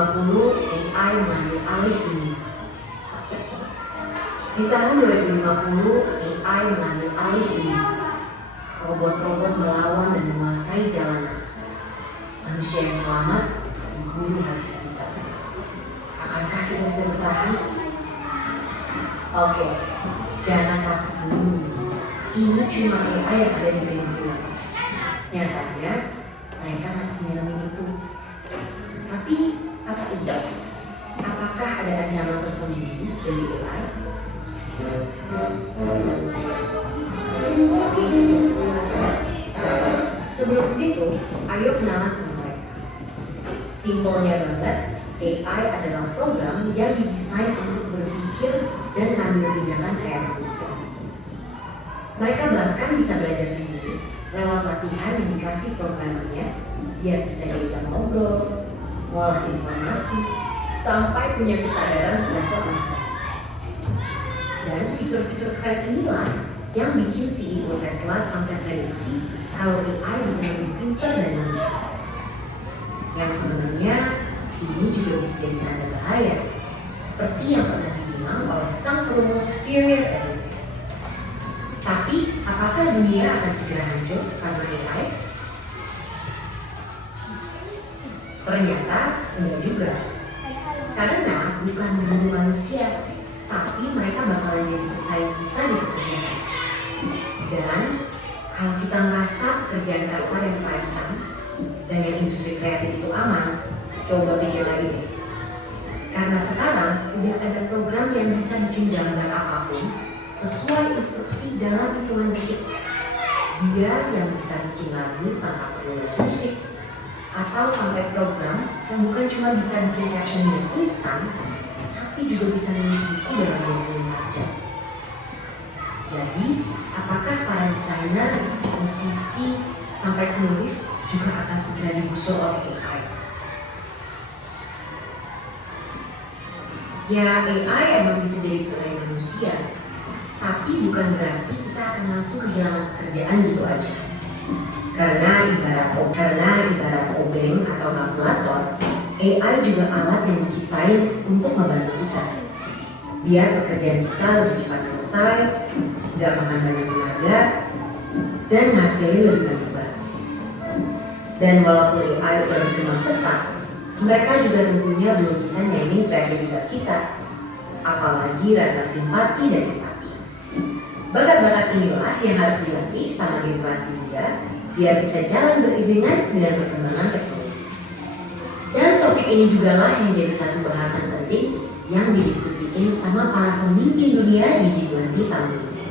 2050 AI mengambil alih dunia. Di tahun 2050 AI mengambil alih dunia. Robot-robot melawan dan menguasai jalanan. Manusia yang selamat diburu habis-habisan. Akankah kita bisa bertahan? Oke, jangan takut dulu. Ini cuma AI yang ada di film-film. Nyatanya, mereka nggak senyelamin itu. Tapi, apa iya? Apakah ada ancaman tersembunyi dari AI? Sebelum situ, ayo kenalan sama mereka. Simpelnya banget, AI adalah program yang didesain untuk berpikir dan mengambil tindakan kayak manusia. Mereka bahkan bisa belajar sendiri lewat latihan yang dikasih programmernya, biar bisa diajak ngobrol, ngolah informasi, sampai punya kesadaran secara penuh. Dan fitur-fitur keren inilah yang bikin CEO Tesla sampai prediksi kalau AI bisa lebih pintar dari manusia. Yang sebenarnya ini juga bisa jadi tanda bahaya, seperti yang pernah dibilang oleh sang perumus Superior Everything. Tapi, apakah dunia akan segera hancur karena AI? Ternyata enggak juga. Karena bukan membunuh manusia, tapi mereka bakalan jadi pesaing kita di pekerjaan. Dan kalau kita merasa pekerjaan kasar yang terancam dan yang industri kreatif itu aman, coba pikir lagi deh. Karena sekarang udah ada program yang bisa bikin gambar apapun sesuai instruksi dalam hitungan detik. Dia yang bisa bikin lagu tanpa perlu les musik, atau sampai program yang bukan cuma bisa bikin caption yang instan, tapi juga bisa nulis buku dalam 24 jam. Jadi, apakah para desainer, musisi, sampai penulis juga akan segera digusur oleh AI? Ya, AI emang bisa jadi pesaing manusia, tapi bukan berarti kita akan langsung kehilangan pekerjaan gitu aja. Karena ibarat obeng atau kalkulator, AI juga alat yang diciptain untuk membantu kita. Biar pekerjaan kita lebih cepat selesai, nggak makan banyak tenaga, dan hasilnya lebih banyak. Dan walaupun AI udah berkembang pesat, mereka juga tentunya belum bisa nyaingin kreativitas kita, apalagi rasa simpati dan empati. Bakat-bakat inilah yang harus dilatih sama generasi muda biar bisa jalan beriringan dengan perkembangan teknologi. Dan topik ini juga lah yang jadi satu bahasan penting yang didiskusikan sama para pemimpin dunia di G20 tahun ini.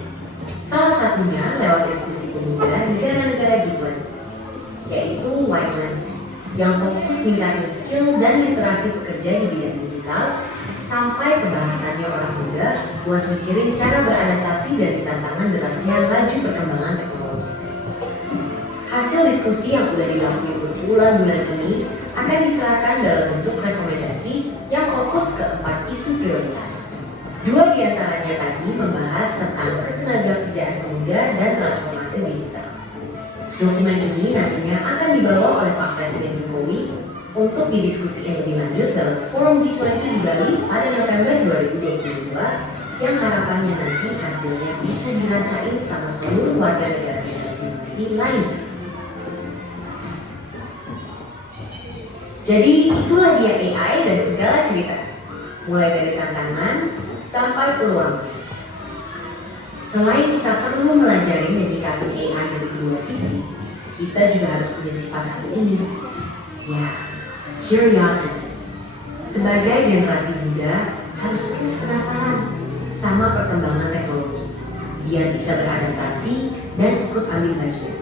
Salah satunya lewat diskusi pemuda negara-negara G20, yaitu Whiteland, yang fokus meningkatkan skill dan literasi pekerja di bidang digital, sampai pembahasannya orang muda buat mikirin cara beradaptasi dari tantangan derasnya laju perkembangan teknologi. Hasil diskusi yang sudah dilakukan berbulan-bulan ini akan diserahkan dalam bentuk rekomendasi yang fokus ke 4 isu prioritas. 2 diantaranya tadi membahas tentang ketenagakerjaan pemuda dan transformasi digital. Dokumen ini nantinya akan dibawa oleh Pak Presiden Jokowi untuk didiskusikan lebih lanjut dalam forum G20 di Bali pada November 2022 yang harapannya nanti hasilnya bisa dirasain sama seluruh warga negara G20 lainnya. Jadi itulah dia AI dan segala cerita, mulai dari tantangan sampai peluang. Selain kita perlu melajari mendekati AI dari 2 sisi, kita juga harus punya sifat satu ini, ya, curiosity. Sebagai generasi muda harus terus penasaran sama perkembangan teknologi, biar bisa beradaptasi dan ikut ambil bagian.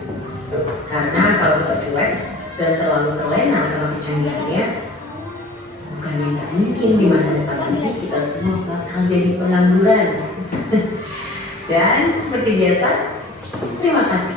Karena kalau kita cuek dan terlalu terlena sama kecanggihannya, bukannya nggak mungkin di masa depan nanti kita semua bakal jadi pengangguran. Dan seperti biasa, terima kasih.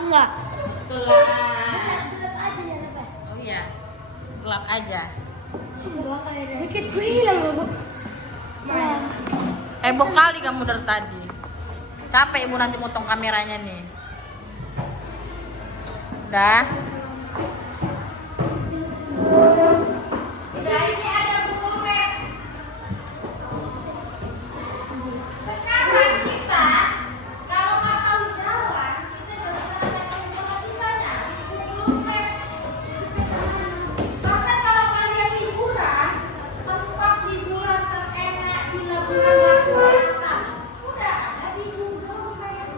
enggak. Kebetulan. Gelap aja ya, Pak. Oh iya. Gelap aja. Jaket gue hilang loh, Bu. Ya. Heboh kali kamu dari tadi. Capek ibu nanti motong kameranya nih. Udah. Ini ada buku map. Sekarang kita kalau nggak tahu jalan, kita jangan ada informasinya di Google Map. Bahkan kalau kalian liburan, tempat liburan terenak di Labuan Batu Selatan udah ada di Google Map.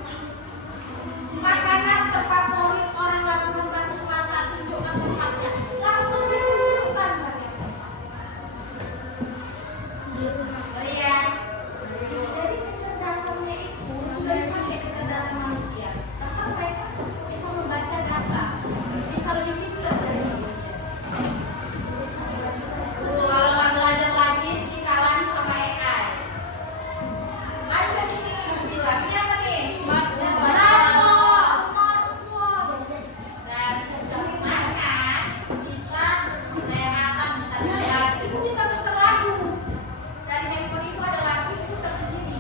Makanan terfavorit orang Labuan Batu Selatan, tunjukkan tempatnya, langsung ditunjukkan kalian. Kalian, jadi kecerdasannya itu sudah dipakai kecerdasan manusia. Bahkan mereka bisa membaca data, bisa lebih pintar dari manusia. Kalau nggak belajar lagi, dikalah sama AI. Lanjut ini bilang, ini apa nih? Dan semuanya bisa kesehatan, bisa dilihat. Ibu bisa putar lagu. Dari handphone itu ada lagu, putar ke sini.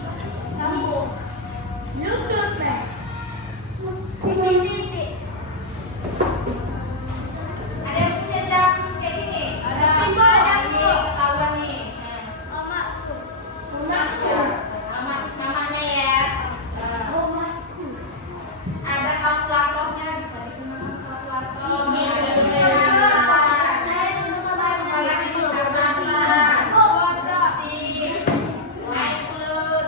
Sambung. Bluetooth, Pak. Titik. Ada yang punya jam kayak gini? Ada. Ini ketahuan nih. Mamaku. Namanya ya. Mamaku. Ada kalkulatornya, bisa digunakan kalkulator. Ini ada Saya apalagi catatan, musik, iCloud.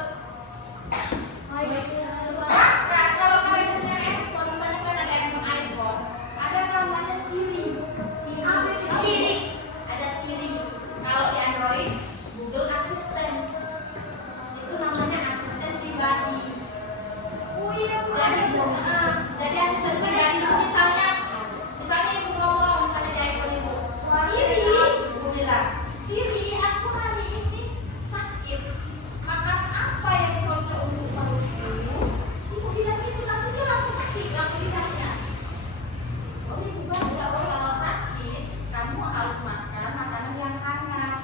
Nah, kalau kalian punya handphone, misalnya kan ada iPhone, ada namanya Siri. Siri. Ada Siri. Kalau di Android, Google Assistant. Itu namanya asisten pribadi. Oh iya, Jadi asisten pribadi itu misalnya ibu ngomong, misalnya di iPhone ibu, Siri, ibu bilang, Siri, aku hari ini sakit. Makan apa yang cocok untuk perutku? Ibu bilang itu, nanti dia langsung ketik aku bilangnya. Oh ibu baca, oh kalau sakit, kamu harus makan makanan yang hangat.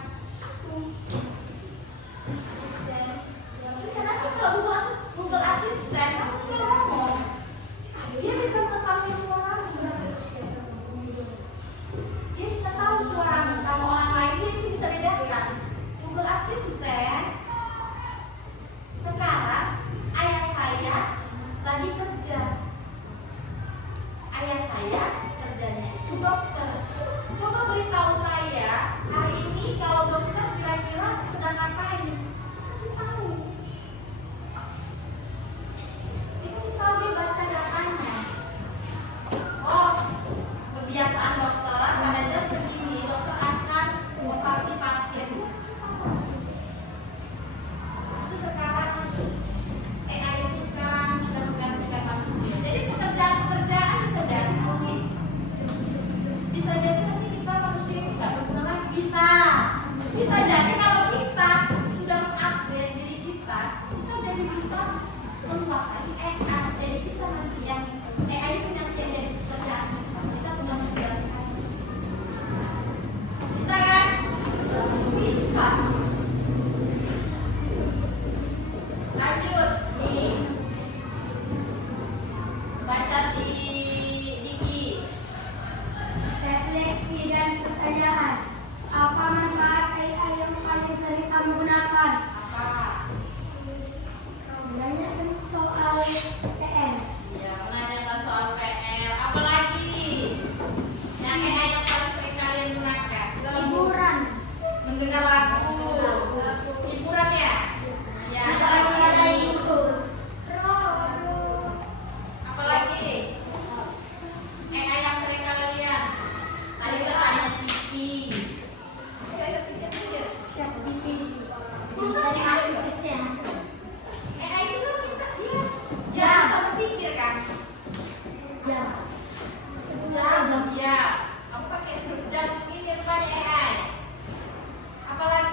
Nanti kalau Google Assistant, kamu tinggal ngomong. Dia bisa mengetahui suaramu. Dia bisa tahu suaramu sama orang lain, dia itu bisa bedakan. Google Assistant. Sekarang ayah saya lagi kerja. Ayah saya kerjanya itu dokter. Coba beritahu saya hari ini kalau dokter kira-kira sedang ngapain? Kasih tahu. Dikasih tahu, dia baca datanya. Oh, kebiasaan dokter pada jam segini dokter akan operasi pasien. Kasih tahu. Itu sekarang AI itu sekarang sudah menggantikan manusia. Jadi pekerjaan-pekerjaan bisa jadi nanti kita manusia itu nggak berguna lagi. Bisa jadi kalau kita sudah mengupgrade diri kita jadi bisa menguasai AI. Jadi kita nanti yang AI itu nanti yang jadi pekerjaan kita tinggal menjalankan. Bisa kan? Bisa. Lanjut nih. Baca si Diki. Refleksi dan pertanyaan. Apa manfaat AI yang paling sering kamu gunakan? Apa? Menanyakan soal TN. Ya, menanyakan soal PR. Apalagi yang AI yang paling sering kalian gunakan? Hiburan. Mendengar lagu. Hiburan ya? Ya, Ada apalagi? ibu. Apalagi? AI yang sering kalian lihat? Tadi udah tanya Cici. Siap TV. Kulkas ya? Kesehatan. AI itu kan kita dia Jam. jangan sama pikir kan? Jam. Jam, iya. Kamu pakai jam ini rupanya AI. Apalagi?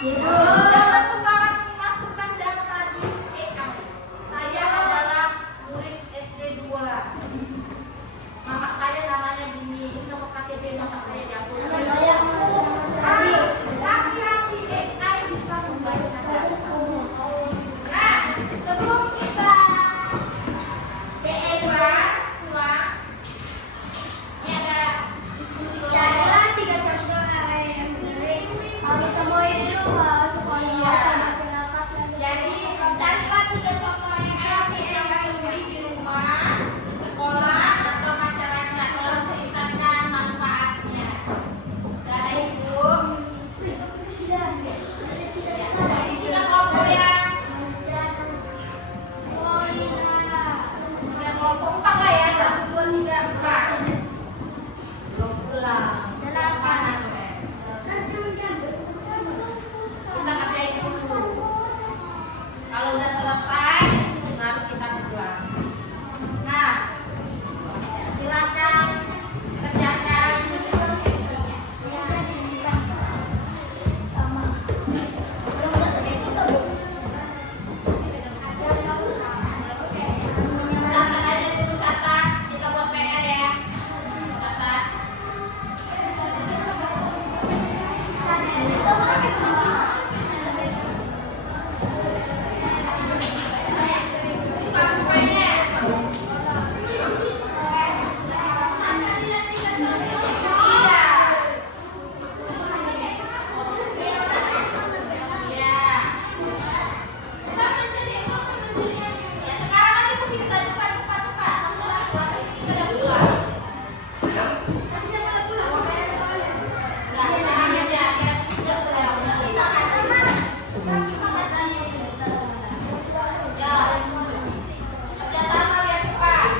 Jangan sembarang masukkan data di AI. Saya adalah murid SD 2. Mama saya namanya Dini. Ini nomor KTP mama saya jatuh. Laki-laki AI bisa membaca data. Nah, sebelum kita pulang, ini ada diskusi Carilah 3 contoh yang sering kamu temui di rumah sekolah atau masyarakat. Jadi carilah 3 contoh yang sering ditemui di rumah, di sekolah atau masyarakat. Lalu ceritakan manfaatnya. Dari Ibu. Jadi 3 kelompok ya. 3 kelompok 4 lah ya. 1, 2, 3, 4. Belum pulang. Delapan. Kita kerjain dulu. Kalau udah selesai, baru kita pulang. Nah, silakan kerjakan. Catat aja dulu, catat. Kita buat PR ya. Catat. Bukan kuenya. Iya. Ya sekarang aja tuh bisa cepat. Kita udah pulang. Enggak, sekarang aja biar sudah pulang. Ya. Kerja sama biar cepat.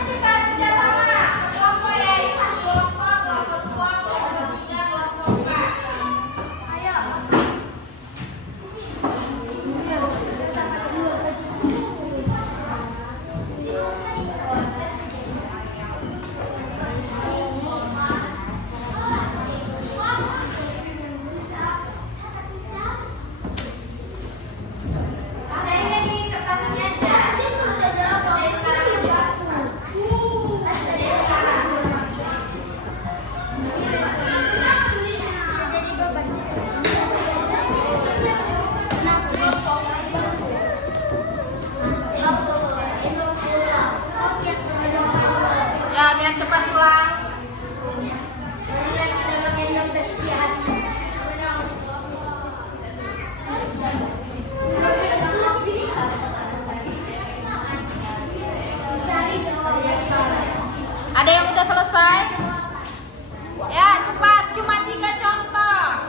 Kita kerja sama. Kelompok ya, ini 1 kelompok, kelompok 2, kelompok 3, kelompok 4. Ayo. Ada ini di kertasnya aja. Kerja sekarang aja. Kerja sekarang. Ya, biar cepat pulang. Ada yang udah selesai? Ya, cepat. Cuma 3 contoh.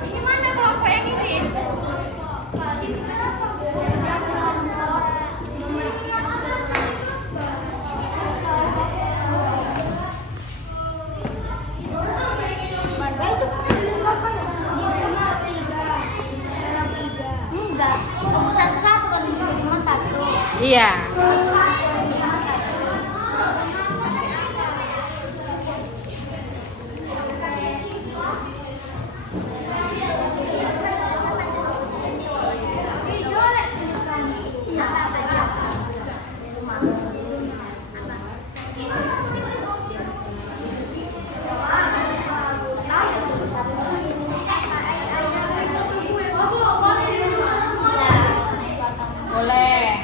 Ini mana kelompok yang ini? Enggak, nomor 1 kalau nomor 1. Iya. Boleh.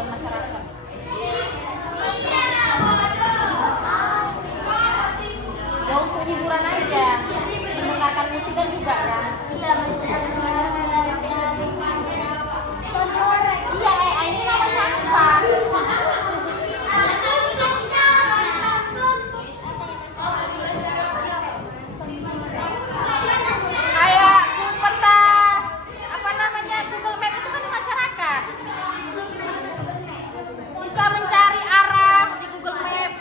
kehidupan masyarakat. Ya untuk hiburan aja, mendengarkan musik kan juga kan. Iya, ini namanya apa? Kayak peta apa namanya Google Map itu kan masyarakat bisa mencari arah di Google Map.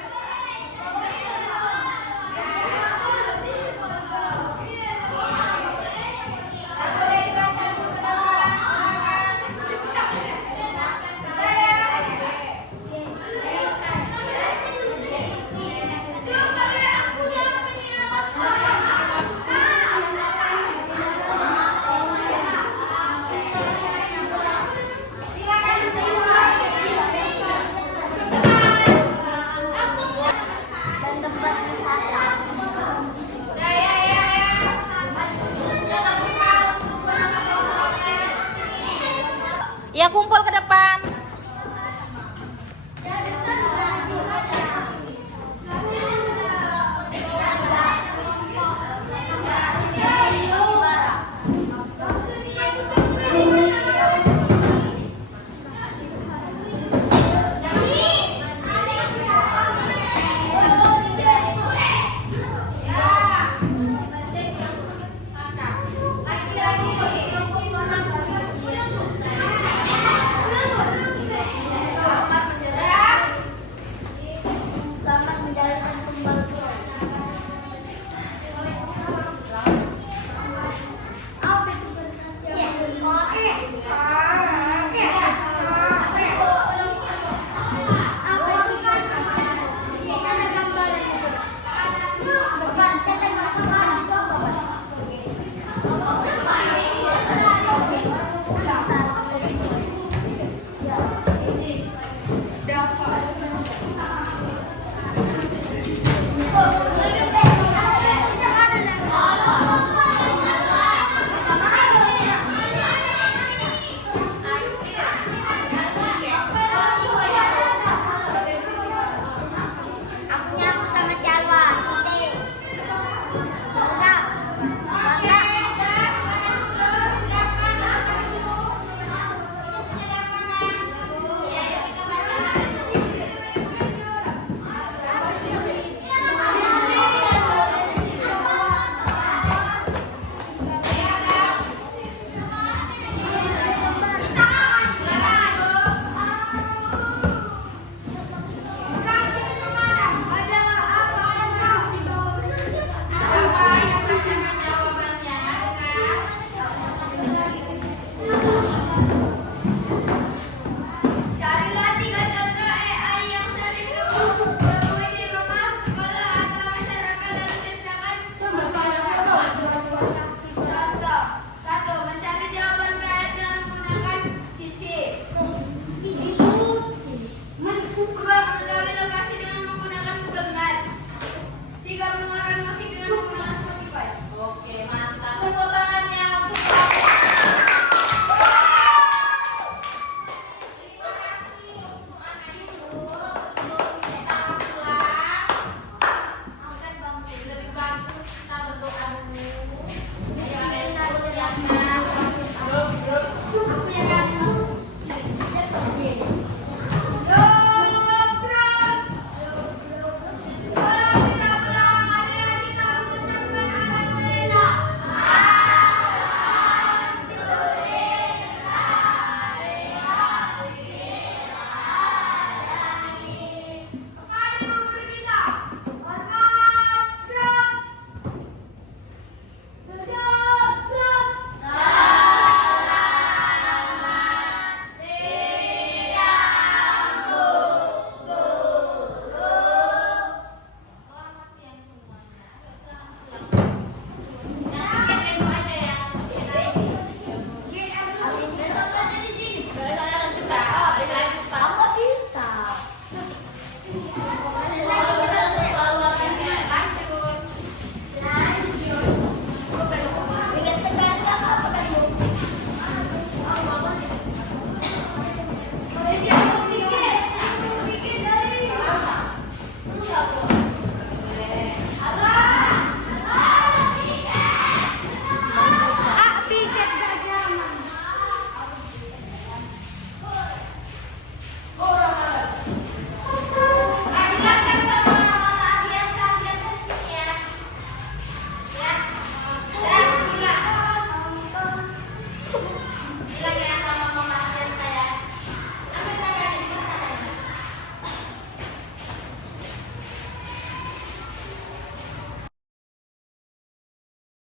Ya kumpul ke depan.